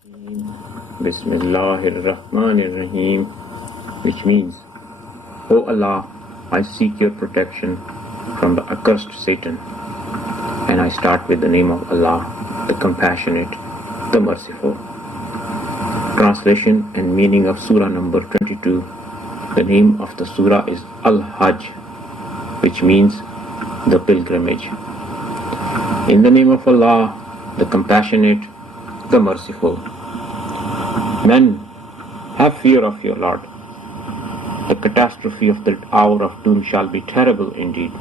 Bismillahir-Rahmanir-Rahim, which means, O Allah, I seek your protection from the accursed Satan. And I start with the name of Allah, the Compassionate, the Merciful. Translation and meaning of Surah number 22. The name of the Surah is AlHajj, which means the pilgrimage. In the name of Allah, the Compassionate, the Merciful. Men, have fear of your Lord. The catastrophe of the hour of doom shall be terrible indeed.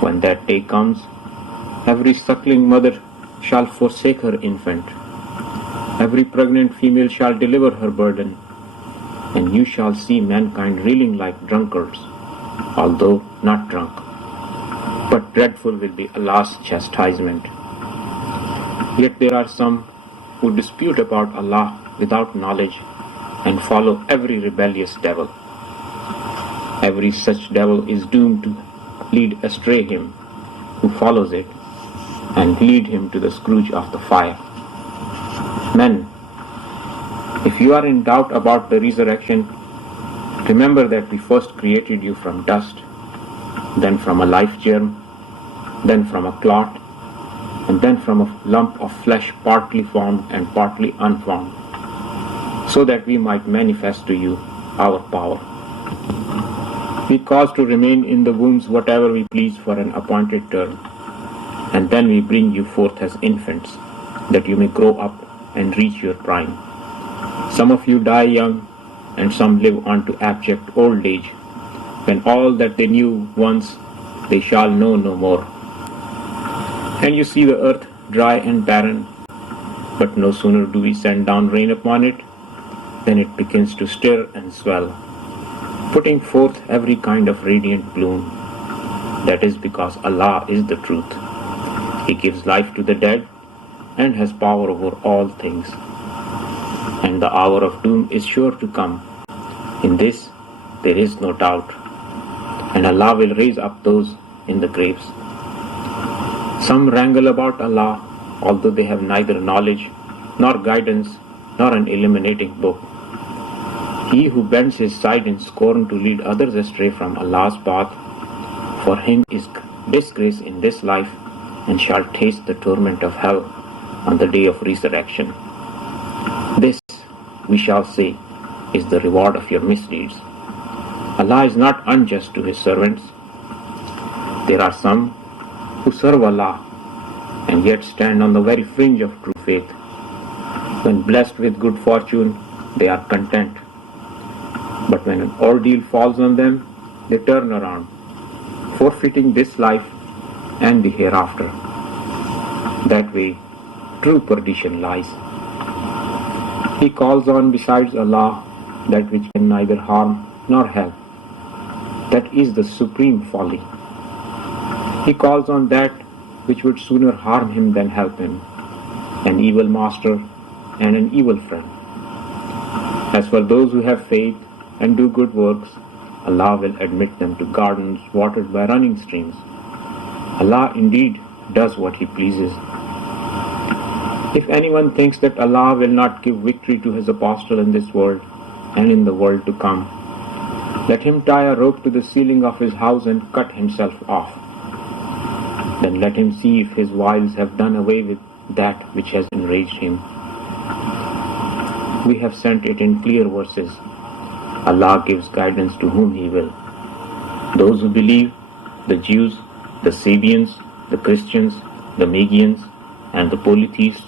When that day comes, every suckling mother shall forsake her infant. Every pregnant female shall deliver her burden, and you shall see mankind reeling like drunkards, although not drunk. But dreadful will be Allah's chastisement. Yet there are some who dispute about Allah without knowledge and follow every rebellious devil. Every such devil is doomed to lead astray him who follows it and lead him to the scourge of the fire. Men, if you are in doubt about the resurrection, remember that we first created you from dust, then from a life germ, then from a clot, and then from a lump of flesh partly formed and partly unformed, so that we might manifest to you our power. We cause to remain in the wombs whatever we please for an appointed term, and then we bring you forth as infants, that you may grow up and reach your prime. Some of you die young, and some live on to abject old age, when all that they knew once they shall know no more. And you see the earth dry and barren, but no sooner do we send down rain upon it, than it begins to stir and swell, putting forth every kind of radiant bloom. That is because Allah is the truth. He gives life to the dead and has power over all things. And the hour of doom is sure to come. In this there is no doubt. And Allah will raise up those in the graves. Some wrangle about Allah, although they have neither knowledge, nor guidance, nor an illuminating book. He who bends his side in scorn to lead others astray from Allah's path, for him is disgrace in this life, and shall taste the torment of hell on the day of resurrection. This, we shall say, is the reward of your misdeeds. Allah is not unjust to His servants. There are some who serve Allah and yet stand on the very fringe of true faith. When blessed with good fortune, they are content. But when an ordeal falls on them, they turn around, forfeiting this life and the hereafter. That way, true perdition lies. He calls on besides Allah that which can neither harm nor help. That is the supreme folly. He calls on that which would sooner harm him than help him, an evil master and an evil friend. As for those who have faith and do good works, Allah will admit them to gardens watered by running streams. Allah indeed does what He pleases. If anyone thinks that Allah will not give victory to His apostle in this world and in the world to come, let him tie a rope to the ceiling of his house and cut himself off. Then let him see if his wiles have done away with that which has enraged him. We have sent it in clear verses. Allah gives guidance to whom He will. Those who believe, the Jews, the Sabians, the Christians, the Magians, and the polytheists,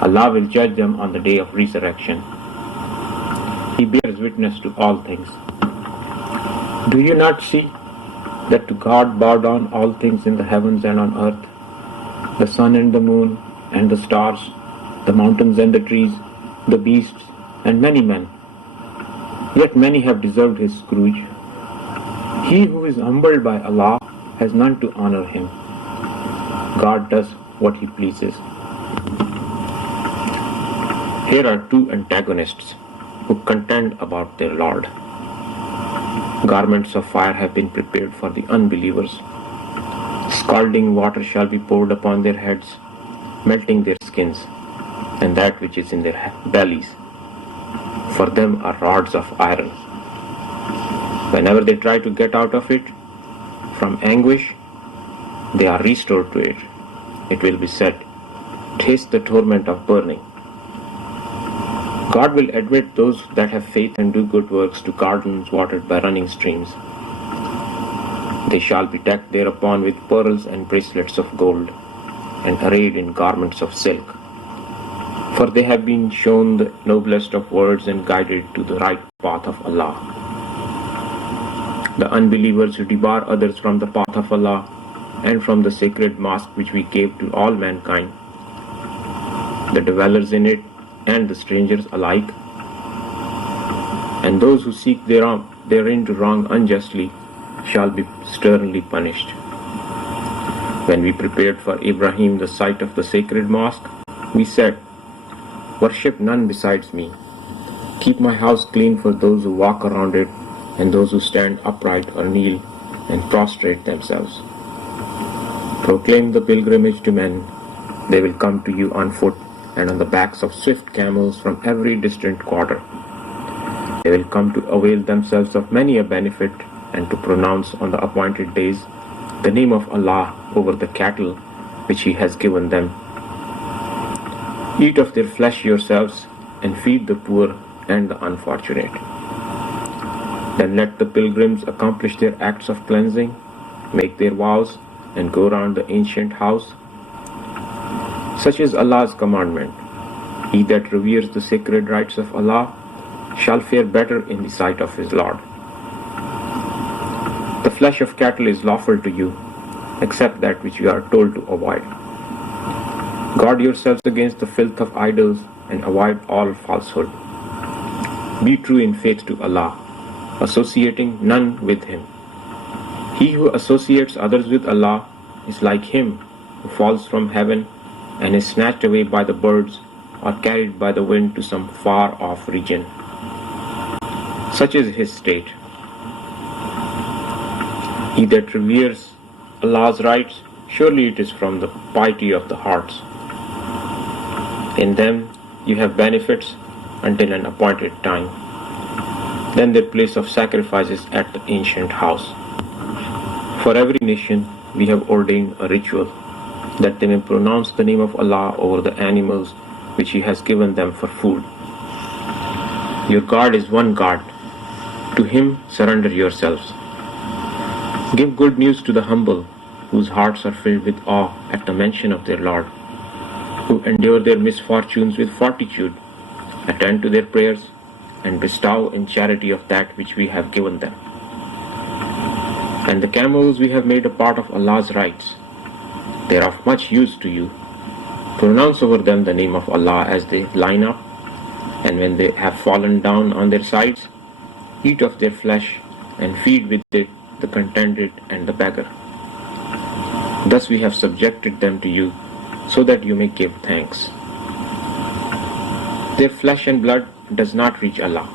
Allah will judge them on the day of resurrection. He bears witness to all things. Do you not see that to God bow down all things in the heavens and on earth, the sun and the moon and the stars, the mountains and the trees, the beasts, and many men? Yet many have deserved His scourge. He who is humbled by Allah has none to honor him. God does what He pleases. Here are two antagonists who contend about their Lord. Garments of fire have been prepared for the unbelievers. Scalding water shall be poured upon their heads, melting their skins. and that which is in their bellies. For them are rods of iron. Whenever they try to get out of it, from anguish, they are restored to it. It will be said, taste the torment of burning. God will admit those that have faith and do good works to gardens watered by running streams. They shall be decked thereupon with pearls and bracelets of gold, and arrayed in garments of silk. For they have been shown the noblest of words and guided to the right path of Allah. The unbelievers who debar others from the path of Allah and from the sacred mosque which we gave to all mankind, the dwellers in it and the strangers alike, and those who seek therein to wrong unjustly shall be sternly punished. When we prepared for Ibrahim the site of the sacred mosque, we said, worship none besides me. Keep my house clean for those who walk around it and those who stand upright or kneel and prostrate themselves. Proclaim the pilgrimage to men. They will come to you on foot and on the backs of swift camels from every distant quarter. They will come to avail themselves of many a benefit and to pronounce on the appointed days the name of Allah over the cattle which He has given them. Eat of their flesh yourselves and feed the poor and the unfortunate. Then let the pilgrims accomplish their acts of cleansing, make their vows, and go round the ancient house. Such is Allah's commandment. He that reveres the sacred rites of Allah shall fare better in the sight of his Lord. The flesh of cattle is lawful to you, except that which you are told to avoid. Guard yourselves against the filth of idols and avoid all falsehood. Be true in faith to Allah, associating none with Him. He who associates others with Allah is like him who falls from heaven and is snatched away by the birds or carried by the wind to some far-off region. Such is his state. He that reveres Allah's rights, surely it is from the piety of the hearts. In them you have benefits until an appointed time. Then their place of sacrifice is at the ancient house. For every nation we have ordained a ritual, that they may pronounce the name of Allah over the animals which He has given them for food. Your God is one God. To Him surrender yourselves. Give good news to the humble, whose hearts are filled with awe at the mention of their Lord, who endure their misfortunes with fortitude, attend to their prayers, and bestow in charity of that which we have given them. And the camels we have made a part of Allah's rights. They are of much use to you. Pronounce over them the name of Allah as they line up, and when they have fallen down on their sides, eat of their flesh and feed with it the contented and the beggar. Thus we have subjected them to you, so that you may give thanks. Their flesh and blood does not reach Allah.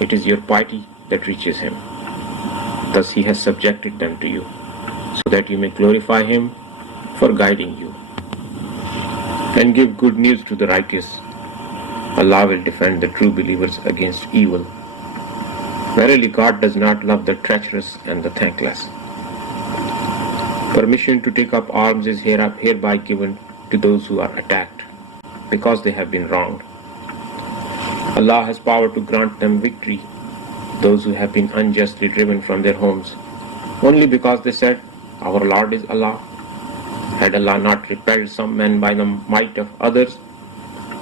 It is your piety that reaches Him. Thus He has subjected them to you, so that you may glorify Him for guiding you. And give good news to the righteous. Allah will defend the true believers against evil. Verily God does not love the treacherous and the thankless. Permission to take up arms is hereby given to those who are attacked, because they have been wronged. Allah has power to grant them victory, those who have been unjustly driven from their homes, only because they said, our Lord is Allah. Had Allah not repelled some men by the might of others,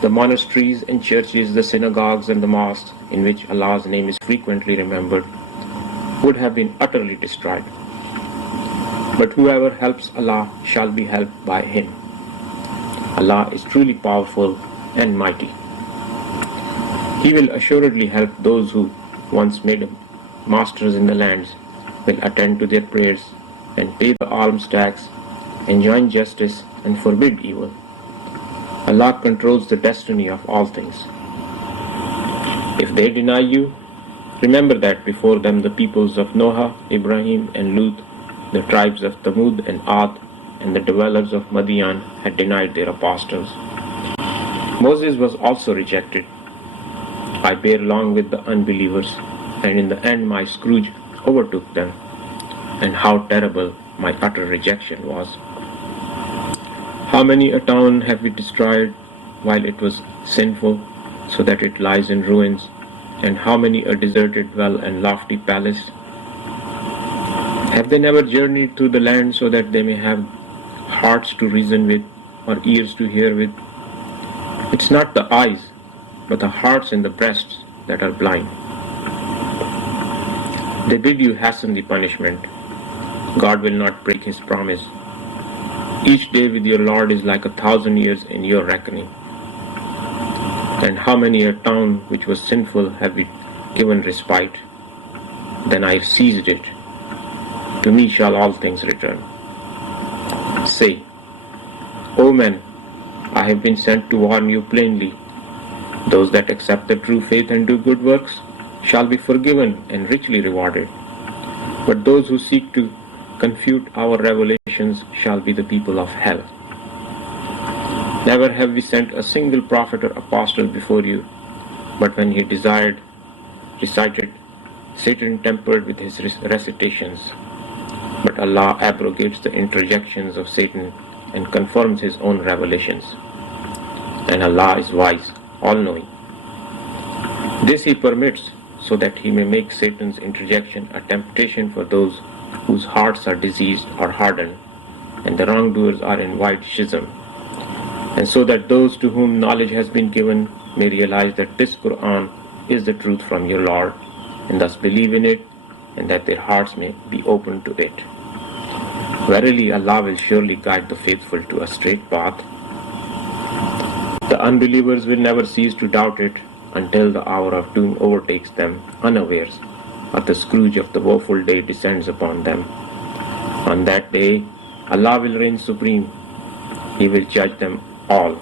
the monasteries and churches, the synagogues and the mosques, in which Allah's name is frequently remembered, would have been utterly destroyed. But whoever helps Allah shall be helped by Him. Allah is truly powerful and mighty. He will assuredly help those who, once made masters in the lands, will attend to their prayers and pay the alms tax, enjoin justice and forbid evil. Allah controls the destiny of all things. If they deny you, remember that before them the peoples of Noah, Ibrahim and Lut, the tribes of Thamud and Ad, and the dwellers of Madian had denied their apostles. Moses was also rejected. I bear along with the unbelievers, and in the end my scourge overtook them, and how terrible my utter rejection was. How many a town have we destroyed while it was sinful, so that it lies in ruins, and how many a deserted well and lofty palace? Have they never journeyed through the land so that they may have hearts to reason with, or ears to hear with? It's not the eyes, but the hearts and the breasts that are blind. They bid you hasten the punishment. God will not break his promise. Each day with your Lord is like 1,000 years in your reckoning. And how many a town which was sinful have we given respite? Then I seized it. To me shall all things return. Say, O men, I have been sent to warn you plainly. Those that accept the true faith and do good works shall be forgiven and richly rewarded. But those who seek to confute our revelations shall be the people of hell. Never have we sent a single prophet or apostle before you, but when he recited, Satan tempered with his recitations. But Allah abrogates the interjections of Satan and confirms his own revelations. And Allah is wise, all-knowing. This he permits so that he may make Satan's interjection a temptation for those whose hearts are diseased or hardened, and the wrongdoers are in wide schism, and so that those to whom knowledge has been given may realize that this Qur'an is the truth from your Lord, and thus believe in it, and that their hearts may be open to it. Verily, Allah will surely guide the faithful to a straight path. The unbelievers will never cease to doubt it until the hour of doom overtakes them unawares, or the scourge of the woeful day descends upon them. On that day, Allah will reign supreme. He will judge them all.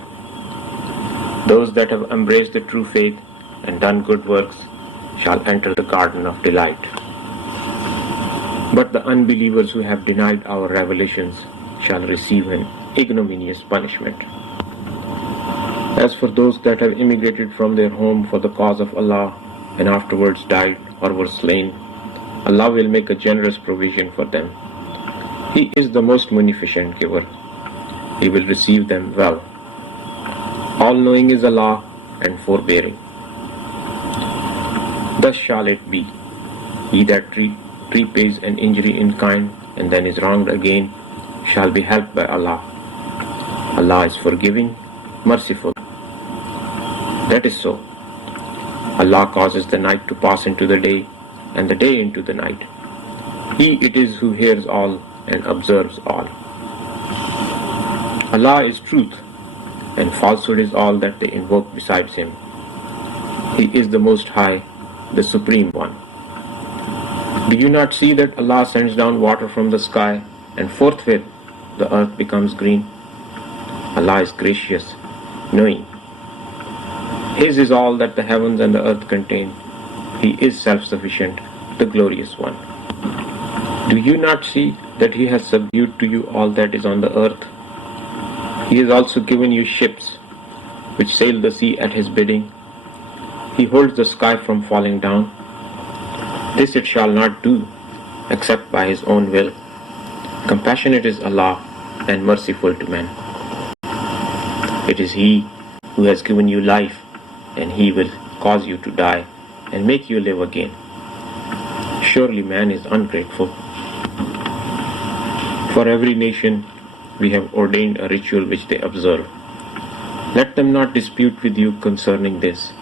Those that have embraced the true faith and done good works shall enter the garden of delight. But the unbelievers who have denied our revelations shall receive an ignominious punishment. As for those that have immigrated from their home for the cause of Allah and afterwards died or were slain, Allah will make a generous provision for them. He is the most munificent giver. He will receive them well. All-knowing is Allah and forbearing. Thus shall it be. He that repays an injury in kind and then is wronged again shall be helped by Allah. Allah is forgiving, merciful. That is so. Allah causes the night to pass into the day and the day into the night. He it is who hears all and observes all. Allah is truth, and falsehood is all that they invoke besides Him. He is the Most High, the Supreme One. Do you not see that Allah sends down water from the sky, and forthwith the earth becomes green? Allah is gracious, knowing. His is all that the heavens and the earth contain. He is self-sufficient, the glorious one. Do you not see that He has subdued to you all that is on the earth? He has also given you ships, which sail the sea at His bidding. He holds the sky from falling down. This it shall not do, except by His own will. Compassionate is Allah, and merciful to men. It is He who has given you life, and He will cause you to die, and make you live again. Surely man is ungrateful. For every nation we have ordained a ritual which they observe. Let them not dispute with you concerning this.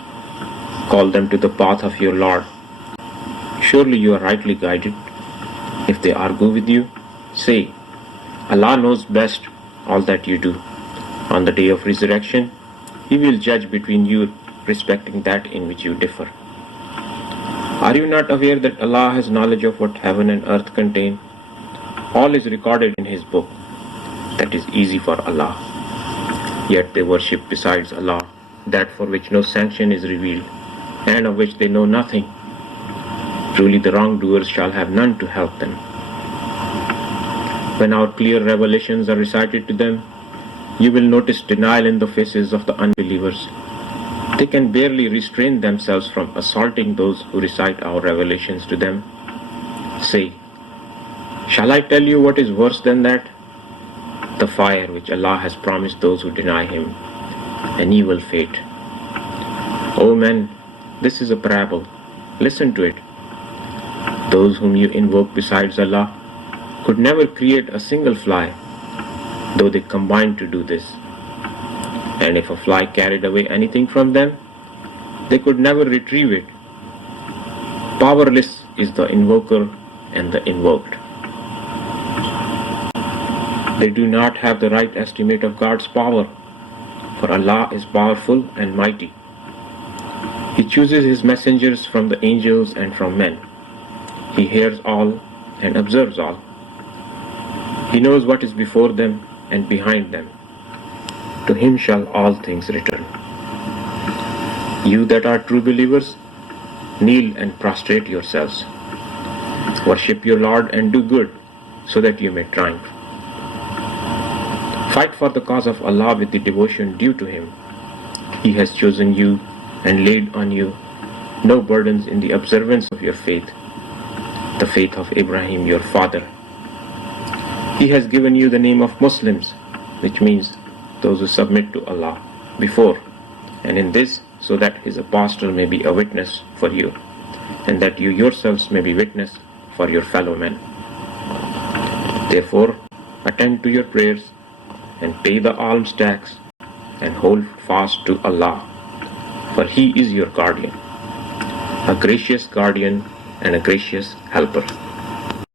Call them to the path of your Lord. Surely you are rightly guided. If they argue with you, say, Allah knows best all that you do. On the day of resurrection, He will judge between you respecting that in which you differ. Are you not aware that Allah has knowledge of what heaven and earth contain? All is recorded in His book. That is easy for Allah. Yet they worship besides Allah that for which no sanction is revealed, and of which they know nothing. Truly the wrongdoers shall have none to help them. When our clear revelations are recited to them, You will notice denial in the faces of the unbelievers. They can barely restrain themselves from assaulting those who recite our revelations to them. Say, shall I tell you what is worse than that? The fire which Allah has promised those who deny Him, an evil fate. O men, this is a parable. Listen to it. Those whom you invoke besides Allah could never create a single fly, though they combined to do this. And if a fly carried away anything from them, they could never retrieve it. Powerless is the invoker and the invoked. They do not have the right estimate of God's power, for Allah is powerful and mighty. He chooses His messengers from the angels and from men. He hears all and observes all. He knows what is before them and behind them. To Him shall all things return. You that are true believers, kneel and prostrate yourselves. Worship your Lord and do good, so that you may triumph. Fight for the cause of Allah with the devotion due to Him. He has chosen you and laid on you no burdens in the observance of your faith, the faith of Abraham your father. He has given you the name of Muslims, which means those who submit to Allah before, and in this so that His apostle may be a witness for you, and that you yourselves may be witness for your fellow men. Therefore, attend to your prayers and pay the alms tax and hold fast to Allah, for He is your guardian, a gracious guardian and a gracious helper.